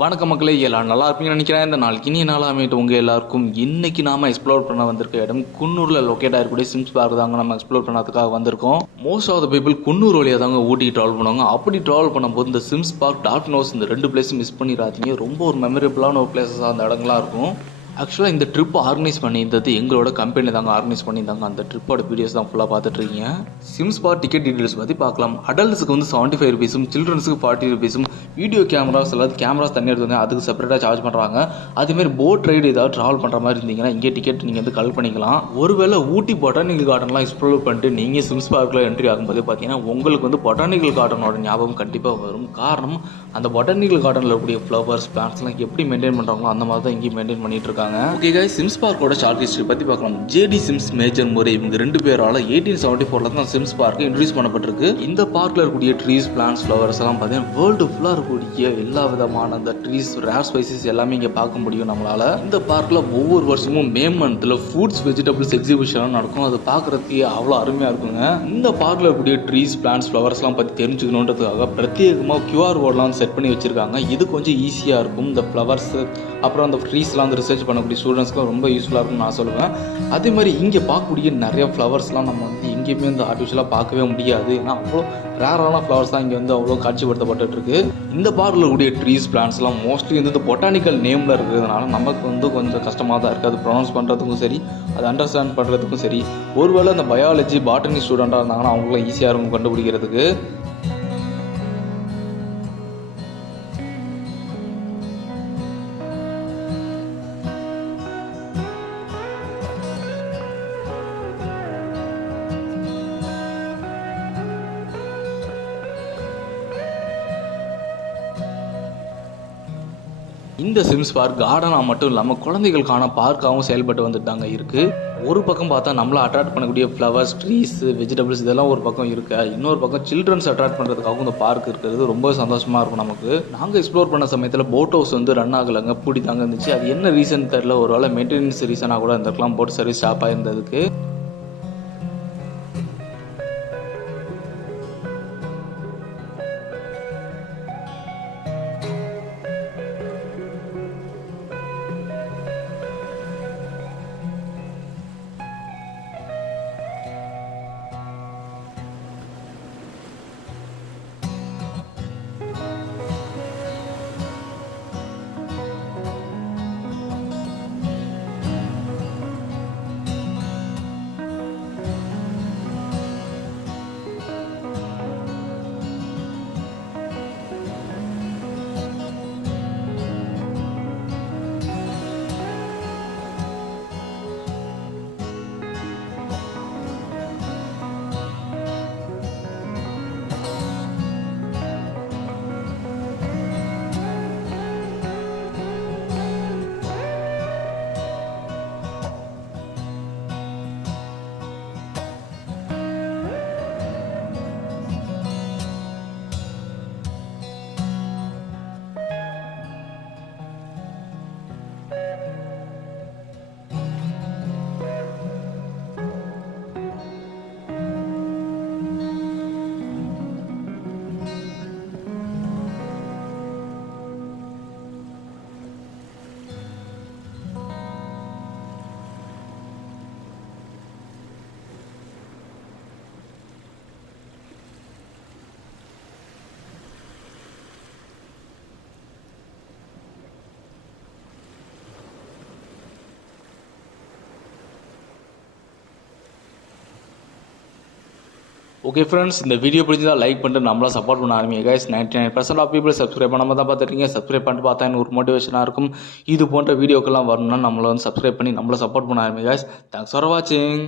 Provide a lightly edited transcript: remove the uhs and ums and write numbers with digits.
வணக்கம் மக்களே, எல்லாரும் நல்லா இருப்பீங்கன்னு நினைக்கிறேன். இந்த நாளைக்கு இனிய நாளாக அமைட்டு உங்கள் எல்லாருக்கும். இன்றைக்கி நாம் எக்ஸ்ப்ளோர் பண்ண வந்திருக்க இடம் குன்னூரில் லொக்கேட் ஆகிருக்கூடிய சிம்ஸ் பார்க் தாங்க நம்ம எக்ஸ்ப்ளோர் பண்ணதுக்காக வந்திருக்கோம். Most of the people Coonoor வழியாக தாங்க ஊட்டிக்கு ட்ராவல் பண்ணுவாங்க. அப்படி ட்ராவல் பண்ணும்போது இந்த சிம்ஸ் பார்க், டால்ஃபின் ஹவுஸ் இந்த ரெண்டு பிளேஸும் மிஸ் பண்ணிடாதீங்க. ரொம்ப ஒரு மெமரபிளான ஒரு பிளேஸஸாக அந்த இடங்களாக இருக்கும். ஆக்சுவலாக இந்த ட்ரிப் ஆர்கனைஸ் பண்ணியிருந்தது எங்களோட கம்பெனி தாங்க ஆர்கனைஸ் பண்ணியிருந்தாங்க. அந்த ட்ரிப்போட வீடியோஸ் தான் ஃபுல்லாக பார்த்துட்ருக்கீங்க. சிம்ஸ் பார்க் டிக்கெட் டீட்டெயில்ஸ் பற்றி பார்க்கலாம். அடல்ட்ஸுக்கு வந்து 75 rupees, சில்ட்ரன்ஸுக்கு 40 rupees. வீடியோ கேமராஸ் எல்லாத்து கேமராஸ் தண்ணி எடுத்து வந்து அதுக்கு செப்பரேட்டாக சார்ஜ் பண்ணுறாங்க. அதேமாதிரி போட் ரைடு ஏதாவது ட்ராவல் பண்ணுற மாதிரி இருந்தீங்கன்னா இங்கே டிக்கெட் நீங்கள் வந்து கலெக்ட் பண்ணிக்கலாம். ஒருவேளை ஊட்டி பொட்டானிக்கல் கார்டன்லாம் எக்ஸ்ப்ளோர் பண்ணிட்டு நீங்கள் சிம்ஸ் பார்க்கில் என்ட்ரி ஆகும்போது பார்த்தீங்கன்னா உங்களுக்கு வந்து பொட்டானிக்கல் கார்டனோட ஞாபகம் கண்டிப்பாக வரும். காரணம், அந்த பொட்டானிக்கல் கார்டனில் இருக்கக்கூடிய ஃப்ளவர்ஸ், பிளான்ட்ஸ்லாம் எப்படி மெயின்டைன் பண்ணுறாங்களோ அந்த மாதிரி தான் இங்கேயும் மெயின்டைன் பண்ணிட்டு இருக்காங்க. ஓகே கைஸ், சிம்ஸ் பார்க்கோட ஷார்ட் ஹிஸ்டரி பற்றி பார்க்கலாம். ஜேடி சிம்ஸ், மேஜர் முறை, இவங்க ரெண்டு பேரால் 1874 தான் சிம்ஸ் பார்க் இன்ட்ரடியூஸ் பண்ணப்பட்டிருக்கு. இந்த பார்க்கில் இருக்கக்கூடிய ட்ரீஸ், பிளான்ட்ஸ், ஃப்ளவர்ஸ் எல்லாம் பார்த்தீங்கன்னா வேர்ல்டு ஃபுல்லாக இருக்கக்கூடிய எல்லா விதமான அந்த ட்ரீஸ், ரேர் ஸ்பைசஸ் எல்லாமே இங்கே பார்க்க முடியும் நம்மளால. இந்த பார்க்கில் ஒவ்வொரு வருஷமும் மே மந்த்தில் ஃப்ரூட்ஸ், வெஜிடபிள்ஸ் எக்ஸிபிஷன் நடக்கும். அது பார்க்குறதுக்கே அவ்வளோ அருமையாக இருக்குங்க. இந்த பார்க்கில் இருக்கக்கூடிய ட்ரீஸ், பிளான்ட்ஸ், ஃப்ளவர்ஸ்லாம் பற்றி தெரிஞ்சுக்கணுன்றதுக்காக பிரத்யேகமாக QR கோட்லாம் செட் பண்ணி வச்சிருக்காங்க. இது கொஞ்சம் ஈஸியாக இருக்கும். இந்த ஃப்ளவர்ஸ் அப்புறம் அந்த ட்ரீஸ்லாம் வந்து ரிசர்ச் பண்ணக்கூடிய ஸ்டூடெண்ட்ஸ்க்கு ரொம்ப யூஸ்ஃபுல்லாக இருக்கும்னு நான் சொல்லுவேன். அதே மாதிரி இங்கே பார்க்கக்கூடிய நிறைய ஃப்ளவர்ஸ்லாம் நம்ம வந்து எங்கேயுமே வந்து ஆர்டிஃபிஷியலாக பார்க்கவே முடியாது. ஏன்னா அவ்வளோ ரேரான ஃப்ளவர்ஸ் தான் இங்கே வந்து அவ்வளோ காட்சிப்படுத்தப்பட்டு இருக்கு. இந்த பார்க்கில் இருக்கக்கூடிய ட்ரீஸ், பிளான்ட்ஸ்லாம் மோஸ்ட்லி வந்து இந்த பொட்டானிக்கல் நேமில் இருக்கிறதுனால நமக்கு வந்து கொஞ்சம் கஷ்டமாக தான் இருக்குது. அது ப்ரொனவுன்ஸ் பண்ணுறதுக்கும் சரி, அதை அண்டர்ஸ்டாண்ட் பண்ணுறதுக்கும் சரி. ஒருவேளை அந்த பயாலஜி, பாட்டனி ஸ்டூடெண்ட்டாக இருந்தாங்கன்னா அவங்களாம் ஈஸியாக இருக்கும் கண்டுபிடிக்கிறதுக்கு. இந்த சிம்ஸ் பார்க் கார்டனாக மட்டும் இல்லாமல் குழந்தைகளுக்கான பார்க்காகவும் செயல்பட்டு வந்துட்டாங்க இருக்குது. ஒரு பக்கம் பார்த்தா நம்மளை அட்ராக்ட் பண்ணக்கூடிய ஃப்ளவர்ஸ், ட்ரீஸ், வெஜிடபிள்ஸ் இதெல்லாம் ஒரு பக்கம் இருக்கு. இன்னொரு பக்கம் சில்ட்ரன்ஸ் அட்ராக்ட் பண்ணுறதுக்காகவும் இந்த பார்க் இருக்கிறது ரொம்ப சந்தோஷமாக இருக்கும் நமக்கு. நாங்கள் எக்ஸ்ப்ளோர் பண்ண சமயத்தில் போட் ஹவுஸ் வந்து ரன் ஆகலைங்க, பூட்டி தாங்க இருந்துச்சு. அது என்ன ரீசன் தெரியல. ஒரு வேளை மெயின்டெனன்ஸ் ரீசனாக கூட இருந்திருக்கலாம், போட் சர்வீஸ் ஸ்டாப் ஆயிருந்ததுக்கு. ஓகே ஃப்ரெண்ட்ஸ், இந்த வீடியோ பிடிச்சதா லைக் பண்ணிட்டு நம்மளா சப்போர்ட் பண்ண ஆரம்பிங்க கைஸ். 99% ஆஃப் பீப்புள் சப்ஸ்கிரைப் பண்ணாமல் தான் பார்த்துருக்கீங்க. சப்ஸ்கிரைப் பண்ணிட்டு பார்த்தா எனக்கு ஒரு மோட்டிவேஷனாக இருக்கும். இது போன்ற வீடியோக்கெல்லாம் வரணும்னா நம்மளை வந்து சப்ஸ்கிரைப் பண்ணி நம்மளை சப்போர்ட் பண்ண ஆரம்பிங்க கைஸ். தேங்க்ஸ் ஃபார் வாட்சிங்.